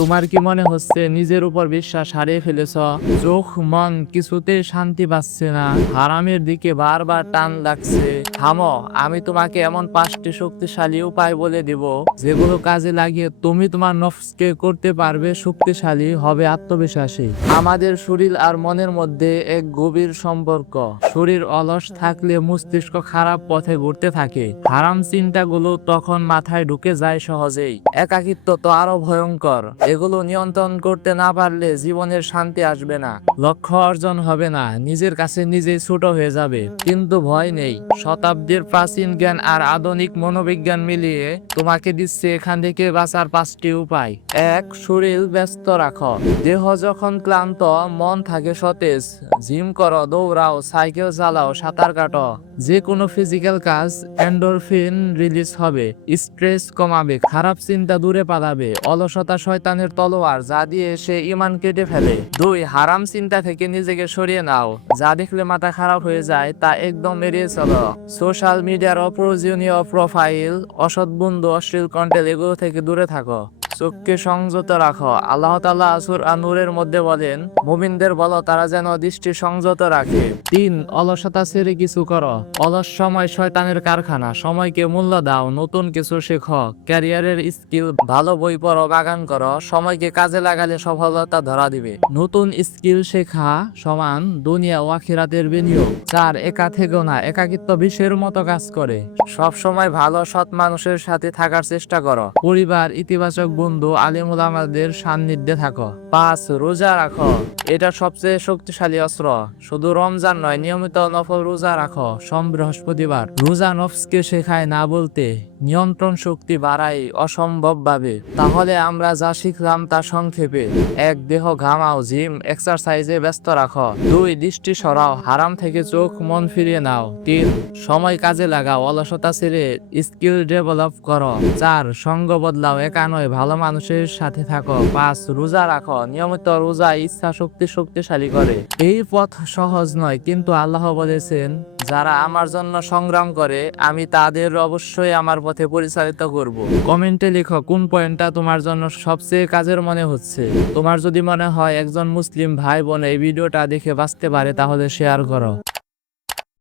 তোমার কি মনে হচ্ছে নিজের উপর বিশ্বাস হারিয়ে ফেলেছ? চোখ মন কিছুতেই শান্তি পাচ্ছে না। হারামের দিকে বারবার টান লাগছে। থামো, আমি তোমাকে এমন পাঁচটি শক্তিশালী উপায় বলে দিব, যেগুলো কাজে লাগিয়ে তুমি তোমার নফসকে করতে পারবে শক্তিশালী হবে আত্মবিশ্বাসী। আমাদের শরীর আর মনের মধ্যে এক গভীর সম্পর্ক। শরীর অলস থাকলে মস্তিষ্ক খারাপ পথে ঘুরতে থাকে। হারাম চিন্তাগুলো তখন মাথায় ঢুকে যায় সহজেই। একাকিত্ব তো আরও ভয়ঙ্কর। এগুলো নিয়ন্ত্রণ করতে না পারলে জীবনের শান্তি আসবে না। লক্ষ্য অর্জন হবে না, নিজের কাছে নিজেই ছোট হয়ে যাবে। কিন্তু ভয় নেই, শতাব্দীর প্রাচীন জ্ঞান আর আধুনিক মনোবিজ্ঞান মিলিয়ে তোমাকে দিচ্ছে এখান থেকে বাঁচার পাঁচটি উপায়। এক, শরীর ব্যস্ত রাখো। দেহ যখন ক্লান্ত, মন থাকে সতেজ। জিম করো, দৌড়াও, সাইকেল চালাও, সাঁতার কাটো। যে কোনো ফিজিক্যাল কাজ এন্ডোরফিন রিলিজ হবে। স্ট্রেস কমাবে, খারাপ চিন্তা দূরে পালাবে, অলসতা শয়তানের তলোয়ার, যা দিয়ে সে ইমান কেটে ফেলে। দুই, হারাম চিন্তা থেকে নিজেকে সরিয়ে নাও। যা দেখলে মাথা খারাপ হয়ে যায়, তা একদম এড়িয়ে চলো। সোশ্যাল মিডিয়ার অপ্রয়োজনীয় প্রোফাইল, অসৎ বন্ধু, অশ্লীল কন্টেন্ট এগুলো থেকে দূরে থাকো। চোখকে সংযত রাখো। আল্লাহ তাআলা আসুর আনুরের মধ্যে বলেন, মুমিনদের বলো, তারা যেন দৃষ্টি সংযত রাখে। তিন, অলসতা ছেড়ে কিছু করো। অলস সময় শয়তানের কারখানা। সময়কে মূল্য দাও, নতুন কিছু শেখো। ক্যারিয়ারের স্কিল, ভালো বই পড়ো, বাগান করো। সময়কে কাজে লাগালে সফলতা ধরা দিবে। নতুন স্কিল শেখা সমান দুনিয়া ও আখিরাতের বিনিয়োগ। চার একা থেকো না একাকিত্ব বিষের মতো কাজ করে। সব সময় ভালো, সৎ মানুষের সাথে থাকার চেষ্টা করো। পরিবার ইতিবাচক বন্ধু আলিমুল আমাদের সান্নিধ্যে থাকো। পাঁচ, রোজা রাখো। এটা সবচেয়ে শক্তিশালী অস্ত্র। শুধু রমজান নয়, নিয়মিত নফল রোজা রাখো। সোম বৃহস্পতিবার রোজা নফসকে শেখায় না বলতে নিয়ন্ত্রণ শক্তি বাড়ায় অসম্ভব ভাবে তাহলে আমরা যা শিখলাম তা সংক্ষেপে। এক, দেহ ঘামাও, জিম, এক্সারসাইজে ব্যস্ত রাখো। দুই, দৃষ্টি সরাও, হারাম থেকে চোখ, মন ফিরিয়ে নাও। তিন, সময় কাজে লাগাও, অলসতা ছেড়ে স্কিল ডেভেলপ করো। চার, সঙ্গ বদলাও একা নয় ভালো মানুষের সাথে থাকো। পাঁচ, রোজা রাখো। নিয়মিত রোজা ইচ্ছা শক্তি শক্তিশালী করে। এই পথ সহজ নয়, কিন্তু আল্লাহ বলেছেন, যারা আমার জন্য সংগ্রাম করে, আমি তাদের অবশ্যই আমার পথে পরিচালিত করব। কমেন্টে লেখো, কোন পয়েন্টটা তোমার জন্য সবচেয়ে কাজের মনে হচ্ছে? তোমার যদি মনে হয়, একজন মুসলিম ভাই বোন এই ভিডিওটা দেখে বাঁচতে পারে, তাহলে শেয়ার করো।